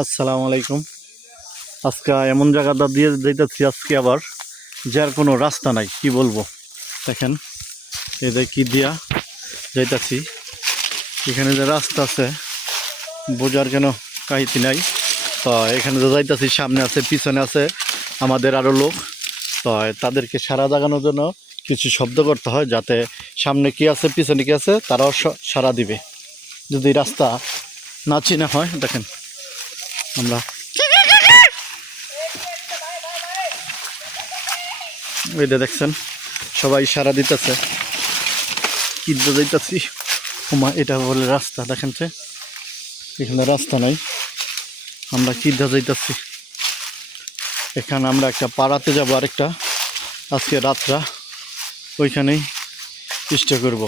আসসালামু আলাইকুম। আজকে এমন জায়গাটা দিয়ে যাইতেছি আজকে আবার যার কোনো রাস্তা নাই, কি বলবো। দেখেন এদের কি দিয়া যাইতেছি, এখানে যে রাস্তা আছে বোঝার কেন কাহিতি নাই। তো এখানে যে যাইতেছি সামনে আছে পিছনে আছে আমাদের আরও লোক। তো তাদেরকে সাড়া জাগানোর জন্য কিছু শব্দ করতে হয়, যাতে সামনে কি আছে পিছনে কি আছে তারাও সাড়া দিবে। যদি রাস্তা না চিনা হয়, দেখেন আমরা ওইটা দেখছেন সবাই সাড়া দিতেছে, কি যাইতেছি। ওমা, এটা বলে রাস্তা। দেখেন যে এখানে রাস্তা নাই, আমরা কি যাইতেছি। এখানে আমরা একটা পাড়াতে যাবো, আরেকটা আজকে রাতটা ওইখানেই চেষ্টা করব।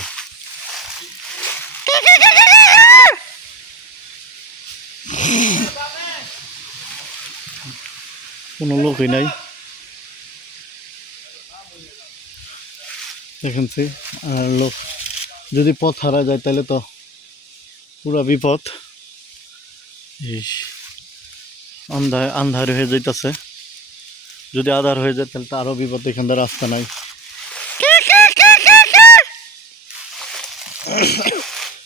কোনো লোকই নাই দেখেন। আর লোক যদি পথ হারা যায় তাহলে তো পুরা বিপদ। আন্ধার হয়ে যাইতেছে, যদি আধার হয়ে যায় তাহলে তো আরো বিপদ। এখান থেকে রাস্তা নাই।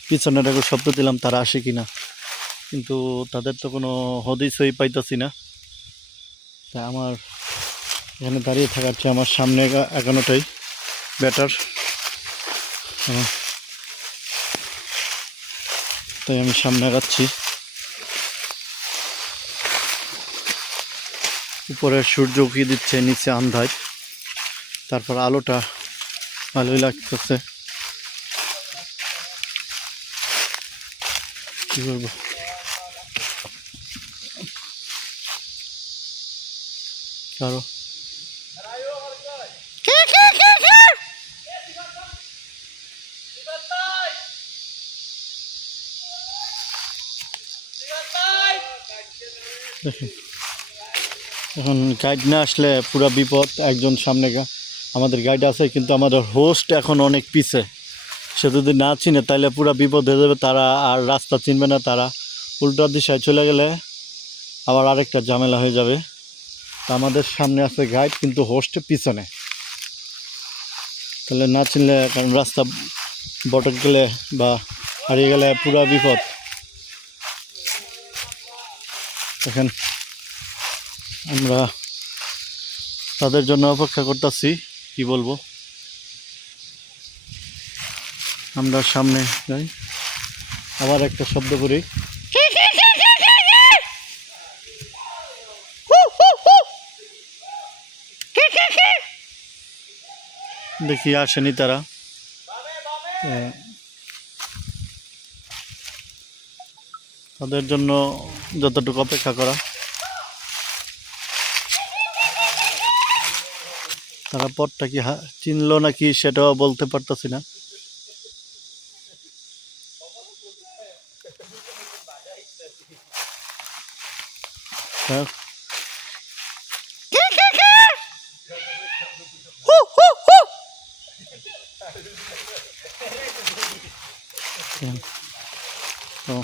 পিছনের একটু শব্দ দিলাম, তারা আসে কিনা, কিন্তু তাদের তো কোনো হদিসই পাইতেছি না। তাই আমার এখানে দাঁড়িয়ে থাকার চেয়ে আমার সামনে এগানোটাই বেটার। তাই আমি সামনে আগাচ্ছি। উপরে সূর্য উঁকিয়ে দিচ্ছে, নিচে আন্ধার, তারপর আলোটা ভালোই লাগতেছে। কি করবো, আরো দেখেন এখন গাইড না আসলে পুরো বিপদ। একজন সামনে আমাদের গাইড আছে, কিন্তু আমাদের হোস্ট এখন অনেক পিছে। সে যদি না চিনে তাহলে পুরো বিপদ হয়ে যাবে, তারা আর রাস্তা চিনবে না। তারা উল্টা দিশায় চলে গেলে আবার আরেকটা ঝামেলা হয়ে যাবে। তা আমাদের সামনে আছে গাইড, কিন্তু হোস্ট পিছনে। তাহলে না চিনলে, কারণ রাস্তা বটক গেলে বা হারিয়ে গেলে পুরো বিপদ। এখন আমরা তাদের জন্য অপেক্ষা করতেছি, কি বলবো। আমরা সামনে যাই, আবার একটা শব্দ করি, দেখি আসেনি তারা। তাদের জন্য যতটুকু অপেক্ষা করা। তারা পথটা কি চিনলো নাকি সেটাও বলতে পারতেছি না। তো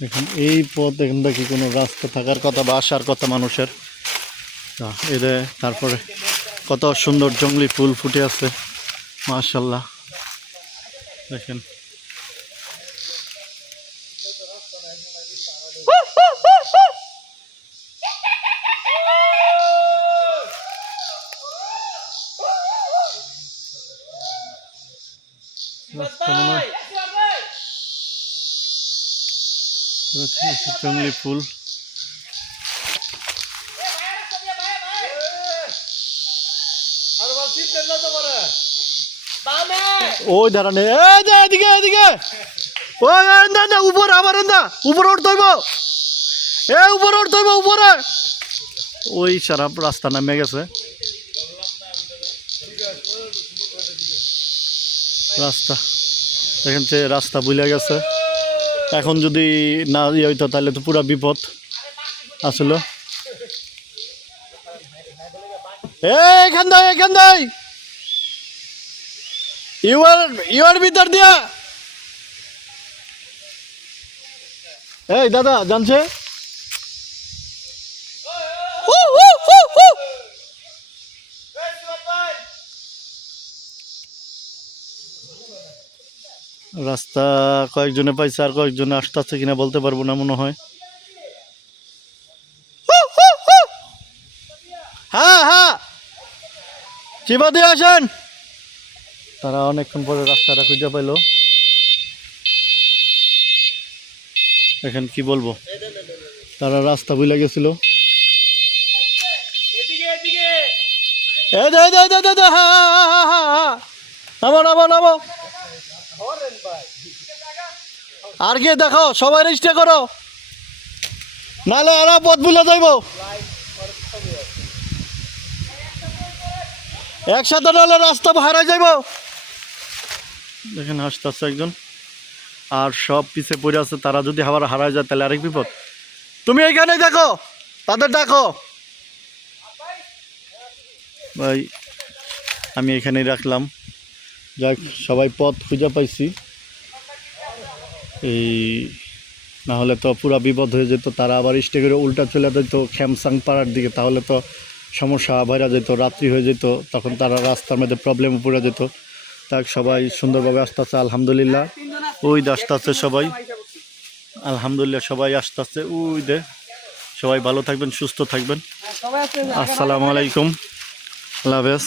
দেখুন এই পথ, এখান থেকে কোনো রাস্তা থাকার কথা বা আসার কথা মানুষের। এদের তারপরে কত সুন্দর জঙ্গলি ফুল ফুটে আছে, মাশাআল্লাহ। দেখেন জঙ্গলি ফুল। ওই দাঁড়ানে, এদিকে এদিকে, ওই উপর আবার উপরে উঠতে হইব, উপরে উঠতে হইব উপরে। ওই সারা রাস্তা নামে গেছে, রাস্তা দেখেন যে রাস্তা ভুলে গেছে। এখন যদি না ইয়ে হইতো তাহলে তো পুরা বিপদ আসলো। এখান দেয় ইউর ভিতর দিয়া এই দাদা জানছে রাস্তা কয়েকজনে পাইছে, আর কয়েকজনে আসতেছে কিনা বলতে পারবো না মনে হয়। হ্যাঁ হ্যাঁ, চিবা দিয়ে আসেন। তারা অনেকক্ষণ পরে রাস্তাটা খুঁজে পাইলো। এখন কি বলবো, তারা রাস্তা ভুলে গেছিল। নামো নামো নামো, আর গিয়ে দেখো, সবাই রেজিস্টার করো, নাহলে আর পথ ভুলে যাইব। একসাথে নাহলে রাস্তা হারাই যাইব। দেখেন হাসতে আসছে একজন, আর সব পিছে পড়ে আছে। তারা যদি আবার হারায় যায় তাহলে আরেক বিপদ। তুমি এইখানে দেখো, তাদের দেখো ভাই। আমি এখানেই রাখলাম। যাক, সবাই পথ খুঁজে পাইছি। এই না হলে তো পুরা বিপদ হয়ে যেত। তারা আবার স্টে করে উল্টা চলে যেত খ্যামসাং পাড়ার দিকে, তাহলে তো সমস্যা বাইরে যেত, রাত্রি হয়ে যেত, তখন তারা রাস্তার মধ্যে প্রবলেমে পড়ে যেত। তাক সবাই সুন্দরভাবে আসতেছে আলহামদুলিল্লাহ। ওই আসতেছে সবাই আলহামদুলিল্লাহ, সবাই আসতেছে। ওই দে, সবাই ভালো থাকবেন, সুস্থ থাকবেন। আসসালামু আলাইকুম, আল্লাহ হাফেজ।